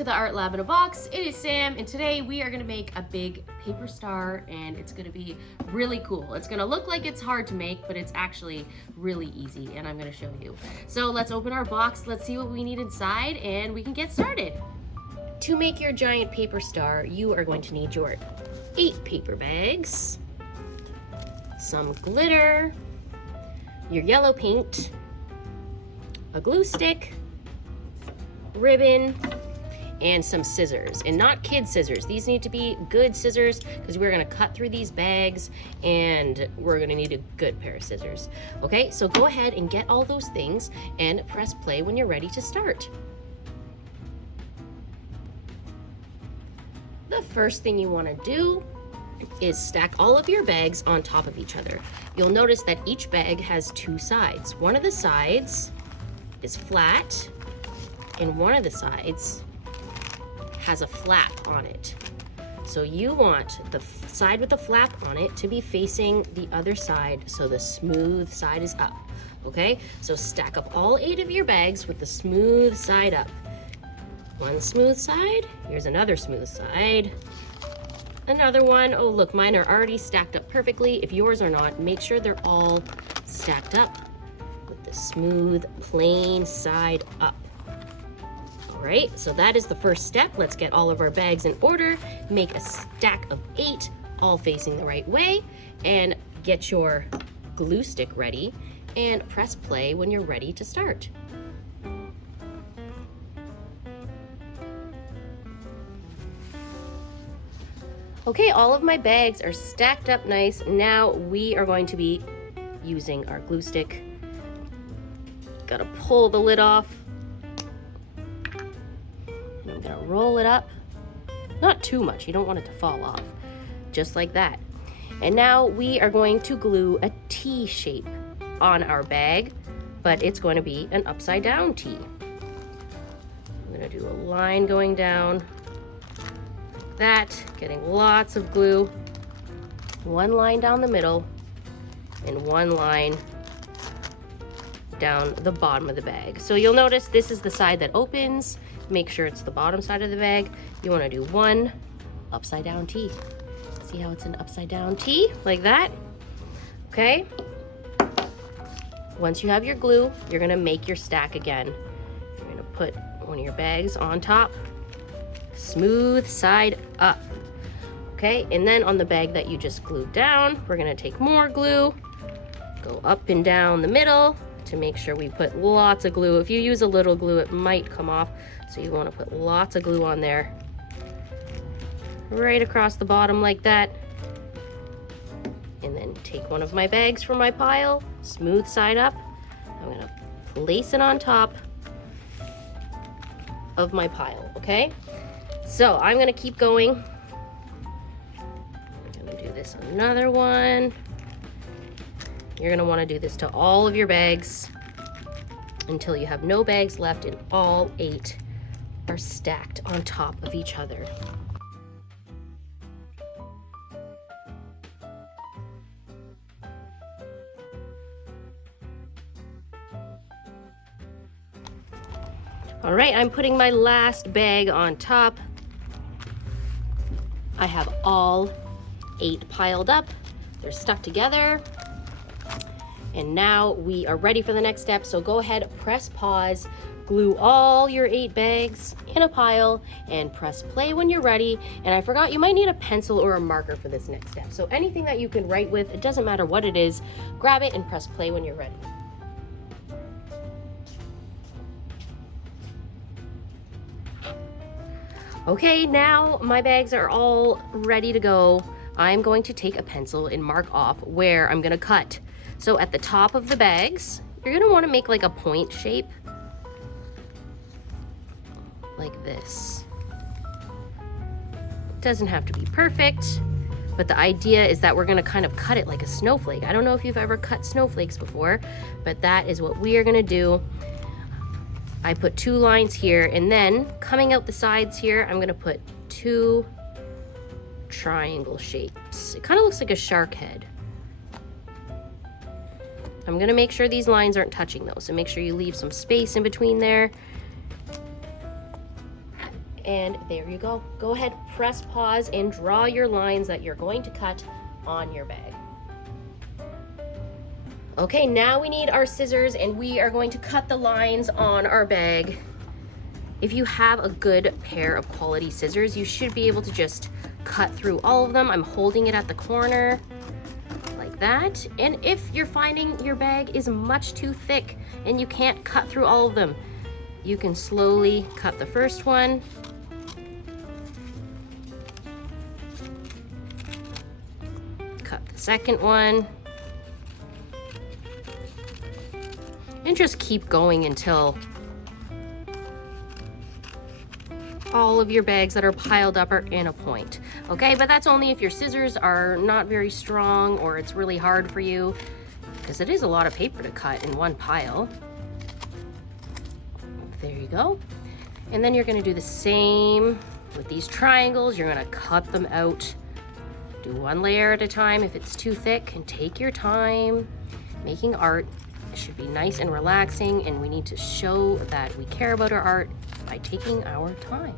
to the Art Lab in a Box. It is Sam, and today we are gonna make a big paper star, and it's gonna be really cool. It's gonna look like it's hard to make, but it's actually really easy, and I'm gonna show you. So let's open our box, let's see what we need inside, and we can get started. To make your giant paper star, you are going to need your 8 paper bags, some glitter, your yellow paint, a glue stick, ribbon, and some scissors, and not kid scissors. These need to be good scissors because we're gonna cut through these bags and we're gonna need a good pair of scissors. Okay, so go ahead and get all those things and press play when you're ready to start. The first thing you wanna do is stack all of your bags on top of each other. You'll notice that each bag has 2 sides. One of the sides is flat, and one of the sides has a flap on it. So you want the side with the flap on it to be facing the other side so the smooth side is up. Okay, so stack up all 8 of your bags with the smooth side up. One smooth side, here's another smooth side, another one. Oh look, mine are already stacked up perfectly. If yours are not, make sure they're all stacked up with the smooth, plain side up. All right, so that is the first step. Let's get all of our bags in order, make a stack of 8, all facing the right way, and get your glue stick ready, and press play when you're ready to start. Okay, all of my bags are stacked up nice. Now we are going to be using our glue stick. Gotta pull the lid off. And I'm gonna roll it up. Not too much, you don't want it to fall off. Just like that. And now we are going to glue a T shape on our bag, but it's going to be an upside down T. I'm gonna do a line going down. That, getting lots of glue, one line down the middle and one line down the bottom of the bag. So you'll notice this is the side that opens. Make sure it's the bottom side of the bag. You want to do one upside down T. See how it's an upside down T like that? Okay. Once you have your glue, you're going to make your stack again. You're going to put one of your bags on top. Smooth side up. Okay, and then on the bag that you just glued down, we're gonna take more glue, go up and down the middle to make sure we put lots of glue. If you use a little glue, it might come off, so you wanna put lots of glue on there. Right across the bottom like that. And then take one of my bags from my pile, smooth side up. I'm gonna place it on top of my pile, okay? So I'm gonna keep going. I'm gonna do this another one. You're gonna wanna do this to all of your bags until you have no bags left and all 8 are stacked on top of each other. All right, I'm putting my last bag on top. I have all 8 piled up. They're stuck together. And now we are ready for the next step. So go ahead, press pause, glue all your 8 bags in a pile, and press play when you're ready. And I forgot, you might need a pencil or a marker for this next step. So anything that you can write with, it doesn't matter what it is, grab it and press play when you're ready. Okay, now my bags are all ready to go. I'm going to take a pencil and mark off where I'm gonna cut. So at the top of the bags, you're gonna wanna make like a point shape, like this. It doesn't have to be perfect, but the idea is that we're gonna kind of cut it like a snowflake. I don't know if you've ever cut snowflakes before, but that is what we are gonna do. I put 2 lines here, and then coming out the sides here, I'm gonna put 2 triangle shapes. It kind of looks like a shark head. I'm gonna make sure these lines aren't touching though, so make sure you leave some space in between there. And there you go. Go ahead, press pause and draw your lines that you're going to cut on your bag. Okay, now we need our scissors and we are going to cut the lines on our bag. If you have a good pair of quality scissors, you should be able to just cut through all of them. I'm holding it at the corner like that. And if you're finding your bag is much too thick and you can't cut through all of them, you can slowly cut the first one. Cut the second one. And just keep going until all of your bags that are piled up are in a point. Okay, but that's only if your scissors are not very strong or it's really hard for you, because it is a lot of paper to cut in one pile. There you go. And then you're gonna do the same with these triangles. You're gonna cut them out. Do one layer at a time if it's too thick, and take your time. Making art should be nice and relaxing, and we need to show that we care about our art by taking our time.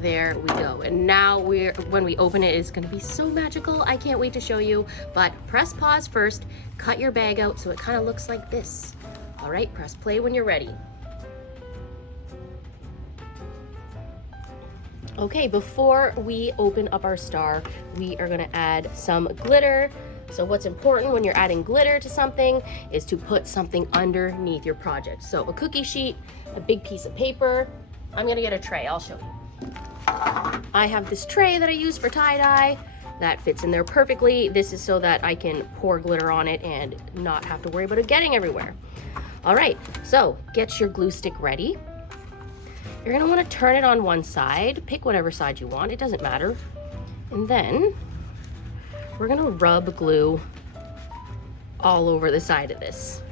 There we go. And now when we open it, it's gonna be so magical. I can't wait to show you, but press pause first, cut your bag out so it kind of looks like this. All right, press play when you're ready. Okay, before we open up our star, we are gonna add some glitter. So what's important when you're adding glitter to something is to put something underneath your project. So a cookie sheet, a big piece of paper. I'm gonna get a tray, I'll show you. I have this tray that I use for tie-dye that fits in there perfectly. This is so that I can pour glitter on it and not have to worry about it getting everywhere. All right, so get your glue stick ready. You're gonna wanna turn it on one side, pick whatever side you want, it doesn't matter. And then we're gonna rub glue all over the side of this.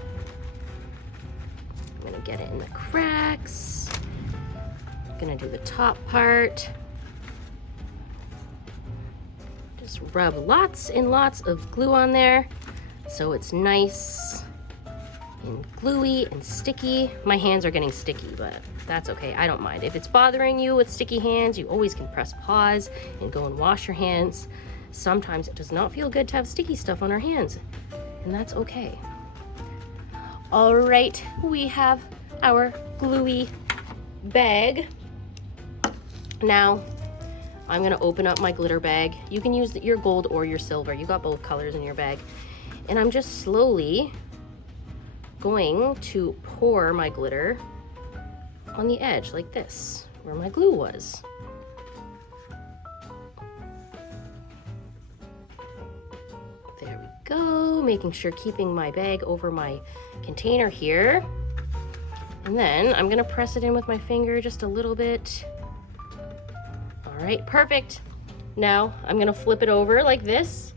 I'm gonna get it in the cracks. I'm gonna do the top part. Just rub lots and lots of glue on there so it's nice and gluey and sticky. My hands are getting sticky, but that's okay, I don't mind. If it's bothering you with sticky hands, you always can press pause and go and wash your hands. Sometimes it does not feel good to have sticky stuff on our hands, and that's okay. All right, we have our gluey bag. Now, I'm gonna open up my glitter bag. You can use your gold or your silver. You got both colors in your bag. And I'm just slowly going to pour my glitter on the edge like this, where my glue was. There we go, making sure keeping my bag over my container here. And then I'm gonna press it in with my finger just a little bit. All right, perfect. Now I'm gonna flip it over like this,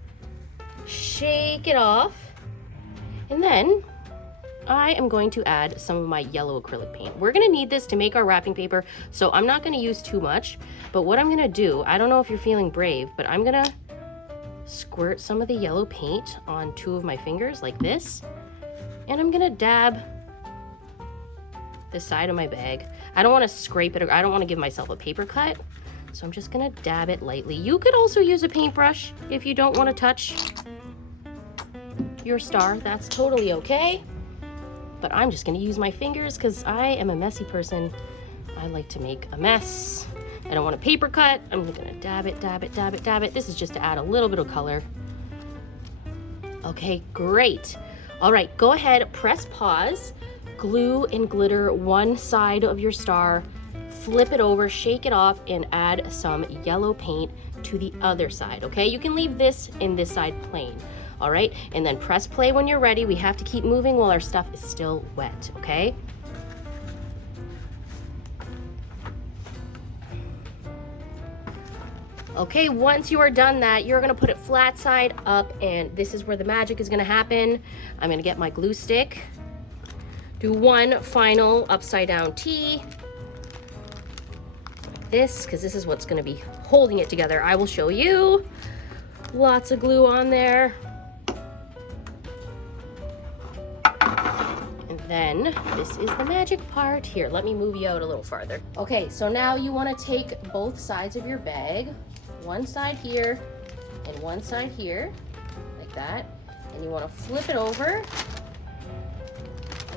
shake it off, and then I am going to add some of my yellow acrylic paint. We're gonna need this to make our wrapping paper, so I'm not gonna use too much, but what I'm gonna do, I don't know if you're feeling brave, but I'm gonna squirt some of the yellow paint on two of my fingers like this, and I'm gonna dab the side of my bag. I don't wanna scrape it, or I don't wanna give myself a paper cut, so I'm just gonna dab it lightly. You could also use a paintbrush if you don't wanna touch your star, that's totally okay. But I'm just gonna use my fingers because I am a messy person. I like to make a mess. I don't want a paper cut. I'm gonna dab it, dab it, dab it, dab it. This is just to add a little bit of color. Okay, great. All right, go ahead, press pause, glue and glitter one side of your star, flip it over, shake it off, and add some yellow paint to the other side, okay? You can leave this and this side plain. All right, and then press play when you're ready. We have to keep moving while our stuff is still wet, okay? Okay, once you are done that, you're gonna put it flat side up, and this is where the magic is gonna happen. I'm gonna get my glue stick, do one final upside down T, like this, because this is what's gonna be holding it together. I will show you. Lots of glue on there. And Then this is the magic part. Here, let me move you out a little farther. Okay, so now you want to take both sides of your bag, one side here and one side here, like that. And you want to flip it over,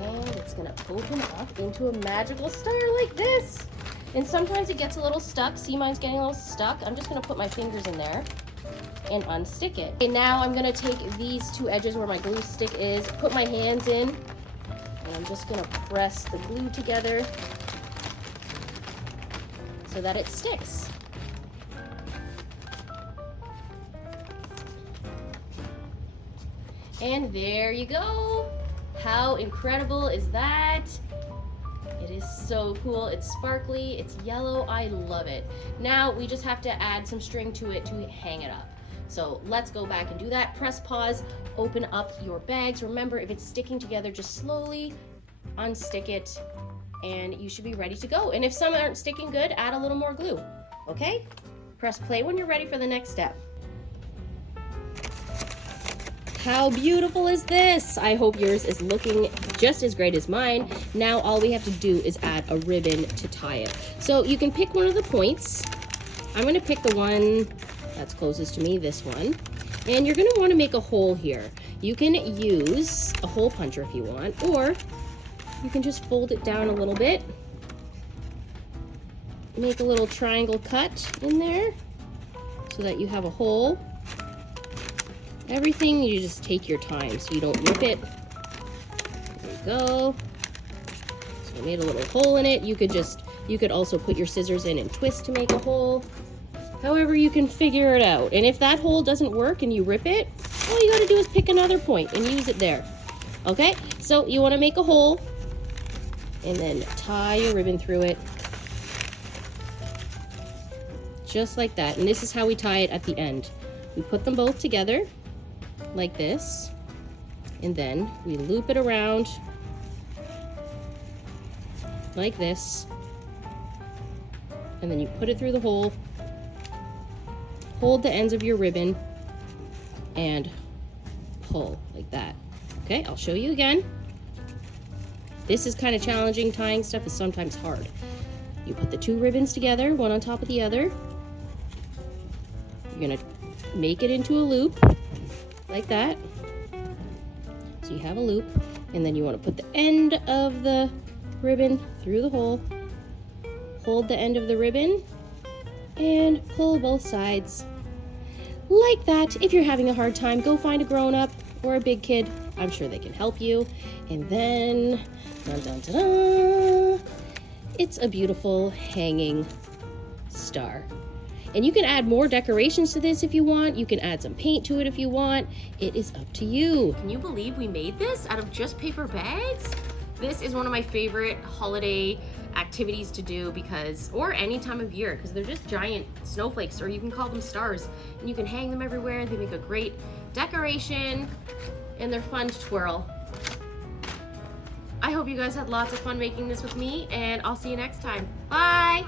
and it's going to open up into a magical star like this. And sometimes it gets a little stuck. See, mine's getting a little stuck. I'm just going to put my fingers in there and unstick it. Okay, now I'm going to take these two edges where my glue stick is, put my hands in, and I'm just going to press the glue together so that it sticks. And there you go. How incredible is that? It is so cool. It's sparkly, it's yellow. I love it. Now we just have to add some string to it to hang it up. So let's go back and do that. Press pause, open up your bags. Remember, if it's sticking together, just slowly unstick it and you should be ready to go. And if some aren't sticking good, add a little more glue, okay? Press play when you're ready for the next step. How beautiful is this? I hope yours is looking just as great as mine. Now all we have to do is add a ribbon to tie it. So you can pick one of the points. I'm gonna pick the one that's closest to me, this one. And you're gonna wanna make a hole here. You can use a hole puncher if you want, or you can just fold it down a little bit. Make a little triangle cut in there so that you have a hole. Everything, you just take your time so you don't rip it. There you go. So I made a little hole in it. You could also put your scissors in and twist to make a hole. However you can figure it out. And if that hole doesn't work and you rip it, all you gotta do is pick another point and use it there. Okay, so you wanna make a hole and then tie your ribbon through it. Just like that. And this is how we tie it at the end. We put them both together like this, and then we loop it around like this, and then you put it through the hole, hold the ends of your ribbon, and pull like that. Okay, I'll show you again. This is kind of challenging. Tying stuff is sometimes hard. You put the two ribbons together, one on top of the other. You're gonna make it into a loop like that. So you have a loop, and then you want to put the end of the ribbon through the hole, hold the end of the ribbon, and pull both sides like that. If you're having a hard time, go find a grown-up or a big kid. I'm sure they can help you. And then, dun, dun, dun, dun, it's a beautiful hanging star. And you can add more decorations to this if you want. You can add some paint to it if you want. It is up to you. Can you believe we made this out of just paper bags? This is one of my favorite holiday activities to do or any time of year, because they're just giant snowflakes, or you can call them stars. And you can hang them everywhere. They make a great decoration and they're fun to twirl. I hope you guys had lots of fun making this with me, and I'll see you next time. Bye!